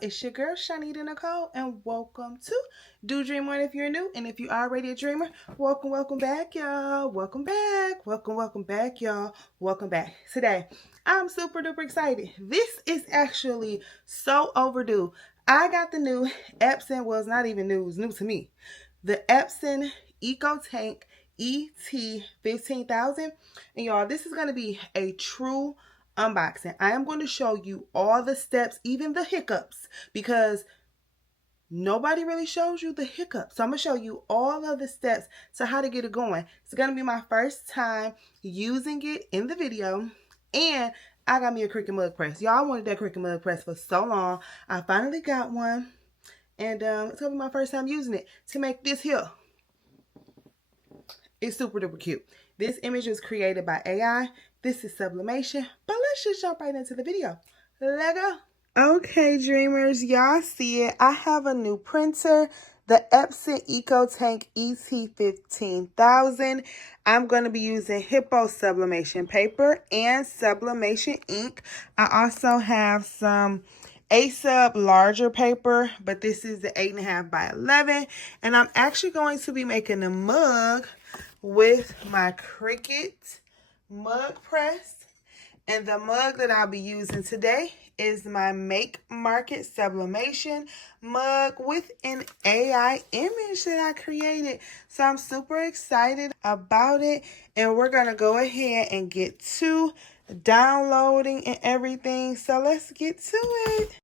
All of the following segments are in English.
It's your girl ChonitaNicole, and welcome to Do Dream On if you're new, and if you're already a dreamer, welcome back, y'all. Welcome back, y'all. Welcome back. Today, I'm super duper excited. This is actually so overdue. I got the new Epson, well, it's not even new, it's new to me. The Epson EcoTank ET 15,000, and y'all, this is going to be a true unboxing. I am going to show you all the steps, even the hiccups, because nobody really shows you the hiccups. So I'm going to show you all of the steps to how to get it going. It's going to be my first time using it in the video, and I got me a Cricut mug press. Y'all wanted that Cricut mug press for so long. I finally got one, and it's going to be my first time using it to make this here. It's super duper cute. This image was created by AI. This is Sublimation, but let's just jump right into the video. Let's go. Okay, dreamers, y'all see it. I have a new printer, the Epson EcoTank ET 15,000. I'm going to be using Hiipoo sublimation paper and sublimation ink. I also have some A-Sub larger paper, but this is the 8.5 by 11. And I'm actually going to be making a mug with my Cricut mug press. And the mug that I'll be using today is my Make Market Sublimation mug with an AI image that I created. So I'm super excited about it. And we're going to go ahead and get to downloading and everything. So let's get to it.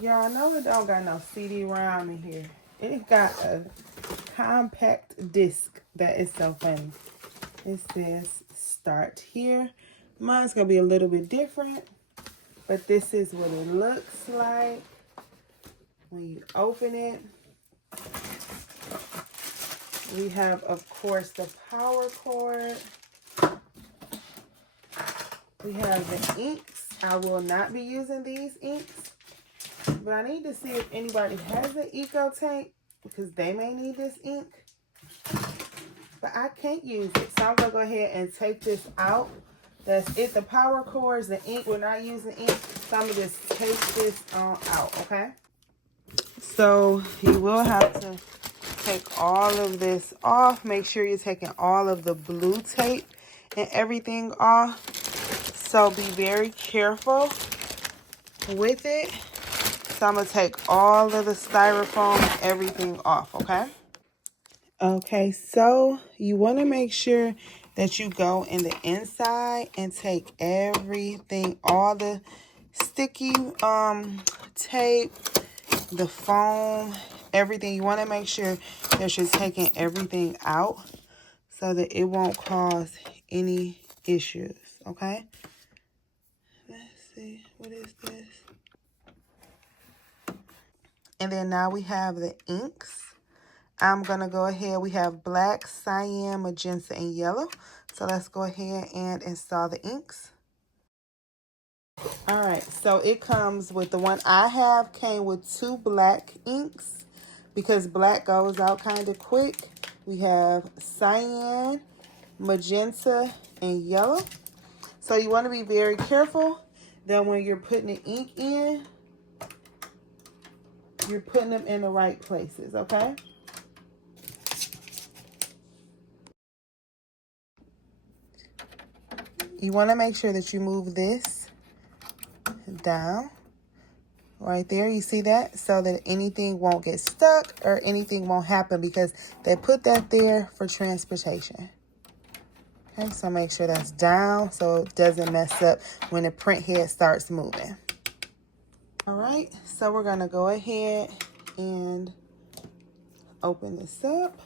Y'all, I know it don't got no CD-ROM in here. It got a compact disc that is so funny. It says start here. Mine's gonna be a little bit different, but this is what it looks like when you open it. We have, of course, the power cord. We have the inks. I will not be using these inks, but I need to see if anybody has an EcoTank because they may need this ink. But I can't use it, so I'm going to go ahead and take this out. That's it, the power cords, the ink. We're not using ink, so I'm going to just take this out, okay? So you will have to take all of this off. Make sure you're taking all of the blue tape and everything off. So be very careful with it. So I'm going to take all of the styrofoam and everything off, okay? Okay, so you want to make sure that you go in the inside and take everything, all the sticky tape, the foam, everything. You want to make sure that you're taking everything out so that it won't cause any issues, okay? Let's see, what is this? And then now we have the inks. I'm going to go ahead. We have black, cyan, magenta, and yellow. So let's go ahead and install the inks. All right. So it comes with the one I have came with 2 black inks because black goes out kind of quick. We have cyan, magenta, and yellow. So you want to be very careful that when you're putting the ink in, you're putting them in the right places, okay? You want to make sure that you move this down right there. You see that? So that anything won't get stuck or anything won't happen because they put that there for transportation. Okay, so make sure that's down so it doesn't mess up when the print head starts moving. All right, so we're going to go ahead and open this up.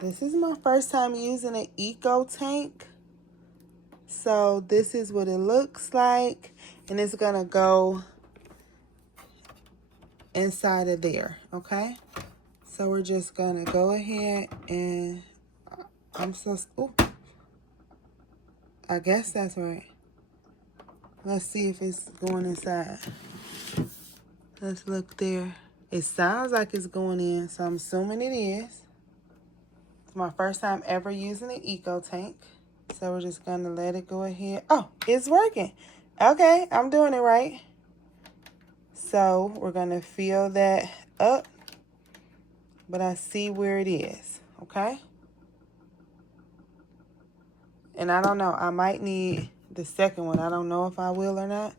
This is my first time using an EcoTank. So this is what it looks like. And it's going to go inside of there, okay? So we're just going to go ahead and I guess that's right. Let's see if it's going inside. Let's look there. It sounds like it's going in, so I'm assuming it is. It's my first time ever using an EcoTank. So we're just going to let it go ahead. Oh, it's working. Okay, I'm doing it right. So we're going to fill that up, but I see where it is, okay? And I don't know, I might need the second one. I don't know if I will or not.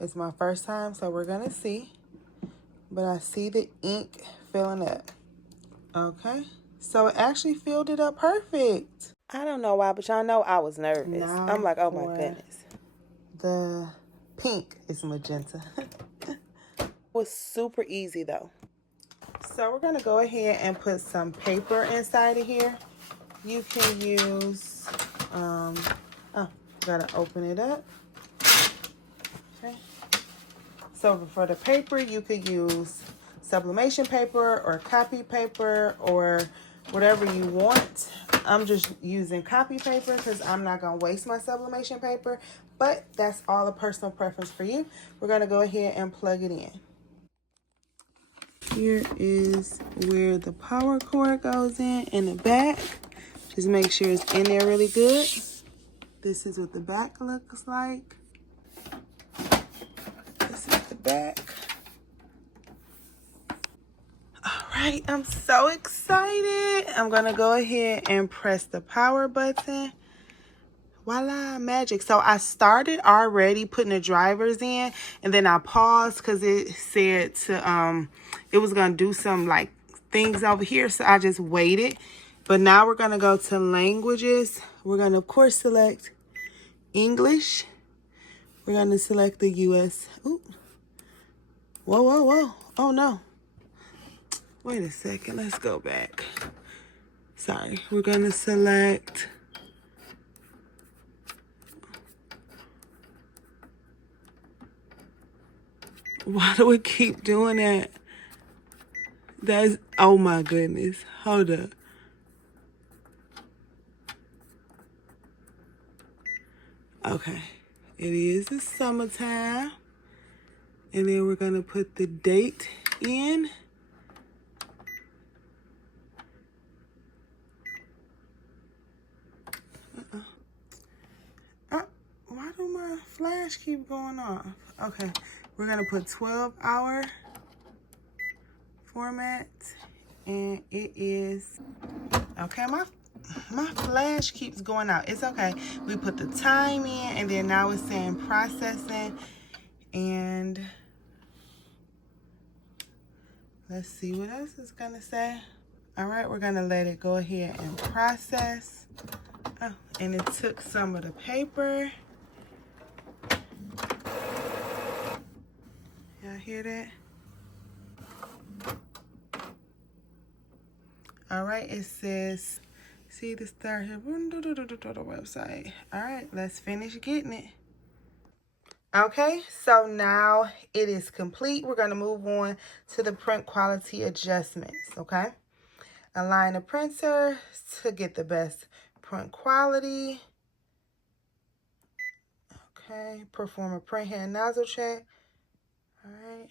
It's my first time, so we're going to see. But I see the ink filling up. Okay, so it actually filled it up perfect. I don't know why, but y'all know I was nervous. Now I'm like, oh my goodness. The pink is magenta. It was super easy though. So we're going to go ahead and put some paper inside of here. You can use, gotta open it up. Okay. So for the paper, you could use sublimation paper or copy paper or whatever you want. I'm just using copy paper because I'm not going to waste my sublimation paper, but that's all a personal preference for you. We're going to go ahead and plug it in. Here is where the power cord goes in the back. Just make sure it's in there really good. This is what the back looks like. This is the back. All right, I'm so excited. I'm gonna go ahead and press the power button. Voila, magic. So I started already putting the drivers in, and then I paused because it said to it was gonna do some like things over here, so I just waited. But now we're gonna go to languages. We're gonna of course select English. We're gonna select the US. Ooh. Whoa, whoa, whoa. Oh no. Wait a second, let's go back. Sorry, we're gonna select why do we keep doing that? That's, oh my goodness, hold up. Okay, it is the summertime. And then we're gonna put the date in. Why do my flash keep going off? Okay, we're gonna put 12-hour format, and it is, okay, my flash keeps going out. It's okay. We put the time in, and then now it's saying processing, and let's see what else it's gonna say. All right, we're gonna let it go ahead and process. Oh, and it took some of the paper. Y'all hear that? All right, it says, see the start here, website. All right, let's finish getting it. Okay, so now it is complete. We're gonna move on to the print quality adjustments, okay? Align the printer to get the best print quality. Okay, perform a print head nozzle check. All right,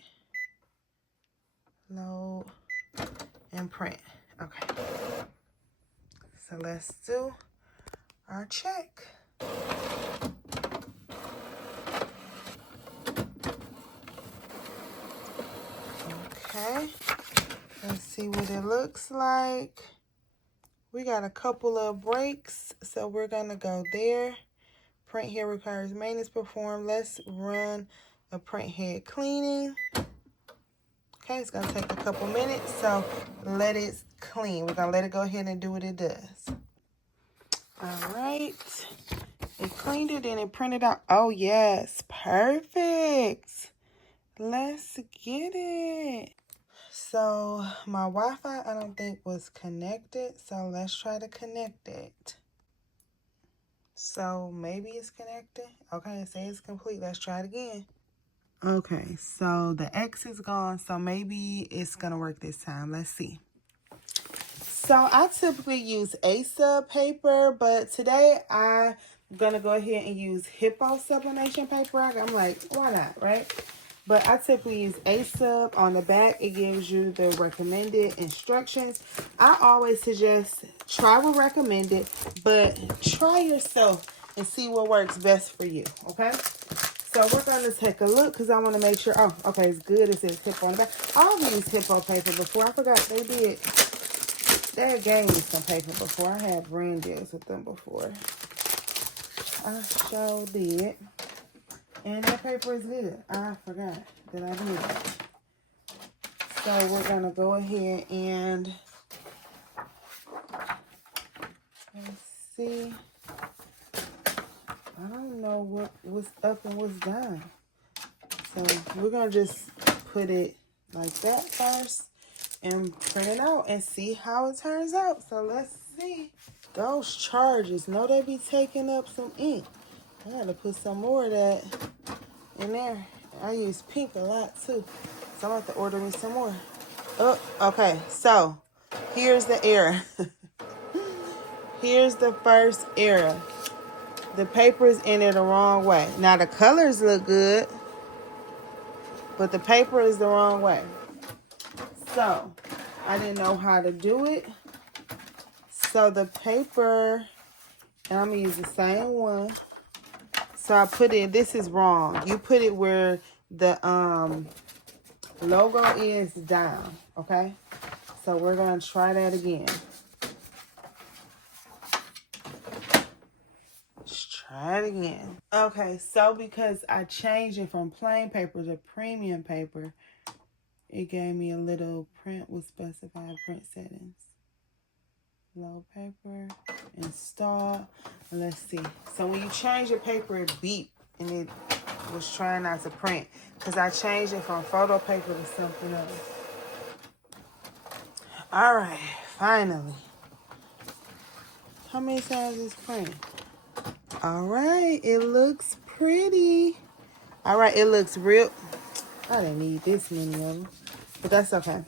load and print. Okay, so let's do our check. Okay, let's see what it looks like. We got a couple of breaks, so we're gonna go there. Print head requires maintenance performed. Let's run a print head cleaning. Okay, it's gonna take a couple minutes, so let it clean. We're gonna let it go ahead and do what it does. All right, it cleaned it and it printed out. Oh yes, perfect. Let's get it. So my Wi-Fi I don't think was connected, so let's try to connect it. So maybe it's connected. Okay, it says it's complete. Let's try it again. Okay, so the X is gone, so maybe it's gonna work this time. Let's see. So I typically use A-sub paper, but today I'm gonna go ahead and use Hiipoo sublimation paper. I'm like, why not, right? But I typically use A-sub. On the back, it gives you the recommended instructions. I always suggest try what recommended, but try yourself and see what works best for you, okay? So we're going to take a look because I want to make sure. Oh, okay, it's good. It says Hiipoo on the back. I've used Hiipoo paper before. I forgot they did. They had gave me some paper before. I had brand deals with them before. I sure did. And that paper is good. I forgot that I did it. So we're going to go ahead and let's see. I don't know what's up and what's down. So we're going to just put it like that first and print it out and see how it turns out. So let's see. Those charges, know they be taking up some ink. I got to put some more of that in there. I use pink a lot too. So I'm going to have to order me some more. Oh, okay. So here's the error. Here's the first error. The paper is in it the wrong way. Now the colors look good, but the paper is the wrong way. So I didn't know how to do it. So the paper, and I'm gonna use the same one. So I put it, this is wrong. You put it where the logo is down, okay? So we're gonna try that again. Let's try it again. Okay, so because I changed it from plain paper to premium paper, it gave me a little print with specified print settings. Low paper, install. Let's see. So when you change your paper, it beeped and it was trying not to print because I changed it from photo paper to something else. All right, finally. How many times is print? All right, it looks pretty. All right, it looks real. I didn't need this many of them, but that's okay.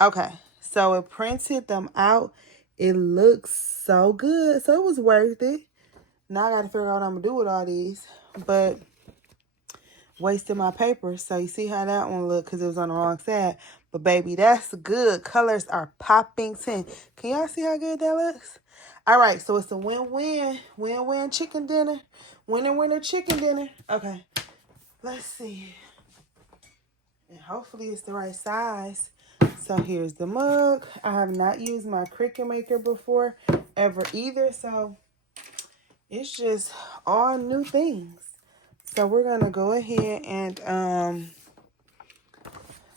Okay, so it printed them out. It looks so good. So it was worth it. Now I got to figure out what I'm going to do with all these. But wasted my paper. So you see how that one looked because it was on the wrong side. But baby, that's good. Colors are popping 10. Can y'all see how good that looks? All right, so it's a win-win. Win-win chicken dinner. Winner chicken dinner. Okay, let's see. And hopefully it's the right size. So here's the mug. I have not used my Cricut maker before ever either. So it's just all new things. So we're going to go ahead and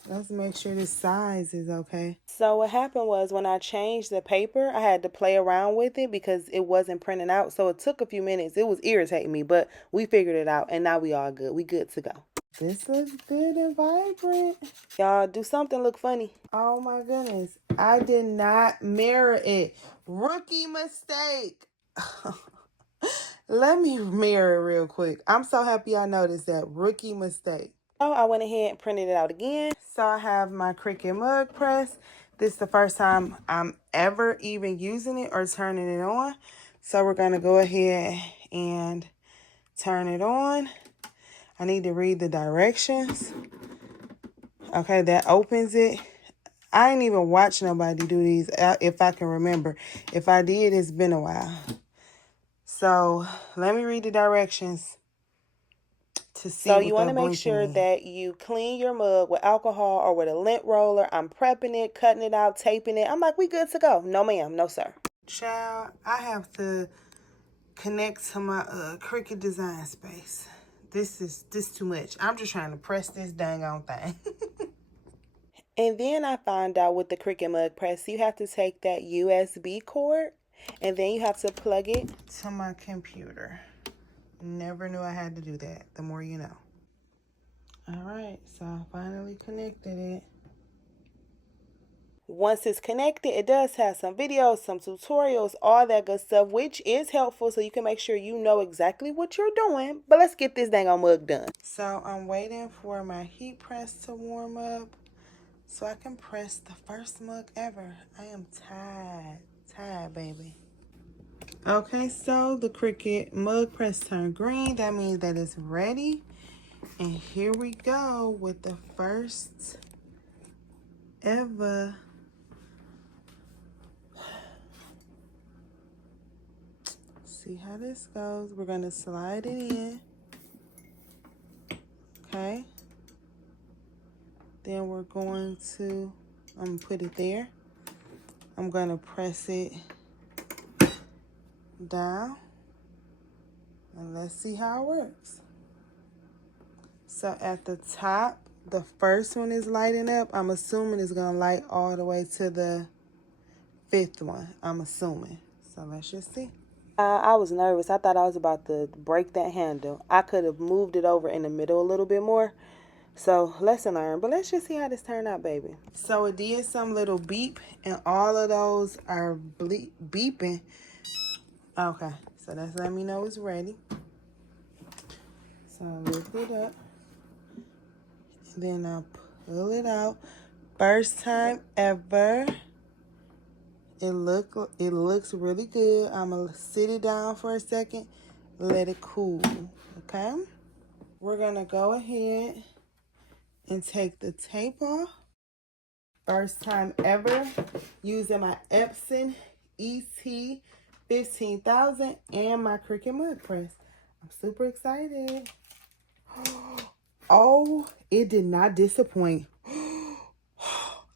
let's make sure the size is okay. So what happened was when I changed the paper, I had to play around with it because it wasn't printing out. So it took a few minutes. It was irritating me, but we figured it out and now we all good. We good to go. This looks good and vibrant. Y'all, do something look funny. Oh my goodness. I did not mirror it. Rookie mistake. Let me mirror it real quick. I'm so happy I noticed that. Rookie mistake. So I went ahead and printed it out again. So I have my Cricut mug press. This is the first time I'm ever even using it or turning it on. So we're going to go ahead and turn it on. I need to read the directions. Okay, that opens it. I ain't even watched nobody do these if I can remember. If I did, it's been a while. So let me read the directions to see. So you want to make sure that you clean your mug with alcohol or with a lint roller. I'm prepping it, cutting it out, taping it. I'm like, we good to go. No ma'am, no sir. Child, I have to connect to my Cricut design space. This too much. I'm just trying to press this dang on thing. And then I found out with the Cricut mug press, you have to take that USB cord and then you have to plug it to my computer. Never knew I had to do that. The more you know. All right, so I finally connected it. Once it's connected, it does have some videos, some tutorials, all that good stuff, which is helpful so you can make sure you know exactly what you're doing. But let's get this dang on mug done. So I'm waiting for my heat press to warm up so I can press the first mug ever. I am tired, baby. Okay, so the Cricut mug press turned green. That means that it's ready. And here we go with the first ever see how this goes. We're gonna slide it in. Okay. Then we're going to, I'm going to put it there. I'm going to press it down. And let's see how it works. So at the top, the first one is lighting up. I'm assuming it's going to light all the way to the 5th one. I'm assuming. So let's just see. I was nervous. I thought I was about to break that handle. I could have moved it over in the middle a little bit more. So lesson learned. But let's just see how this turned out, baby. So it did some little beep. And all of those are beeping. Okay. So that's letting me know it's ready. So I lift it up. Then I pull it out. First time ever. It looks really good. I'm gonna sit it down for a second, let it cool. Okay. We're gonna go ahead and take the tape off. First time ever using my Epson ET15000 and my Cricut mug press. I'm super excited. Oh, it did not disappoint.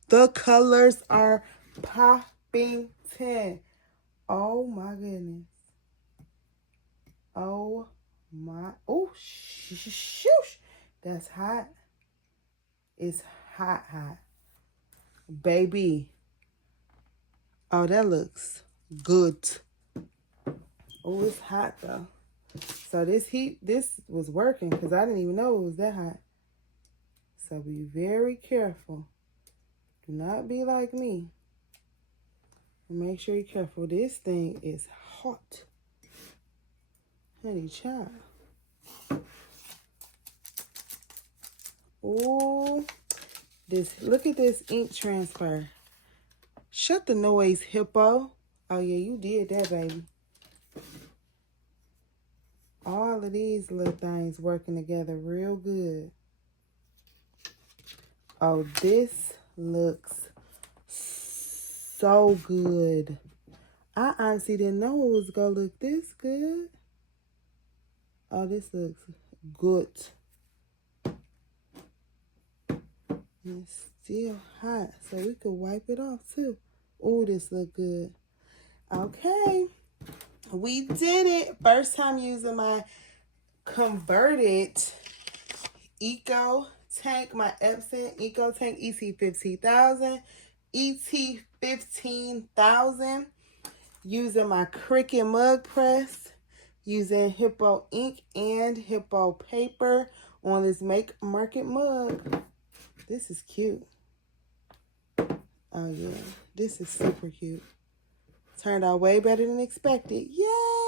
The colors are popping 10. Oh my goodness. Oh my. Oh, shoosh. That's hot. It's hot, hot. Baby. Oh, that looks good. Oh, it's hot though. So this was working because I didn't even know it was that hot. So be very careful. Do not be like me. Make sure you're careful. This thing is hot. Honey child. Oh, look at this ink transfer. Shut the noise, Hiipoo. Oh yeah, you did that, baby. All of these little things working together real good. Oh, this looks so good. I honestly didn't know it was gonna look this good. Oh, this looks good. And it's still hot, so we could wipe it off too. Oh, this look good. Okay, we did it. First time using my converted EcoTank, my Epson EcoTank ET15000, using my Cricut mug press, using Hiipoo ink and Hiipoo paper on this Make Market mug. This is cute. Oh yeah, this is super cute. Turned out way better than expected. Yay!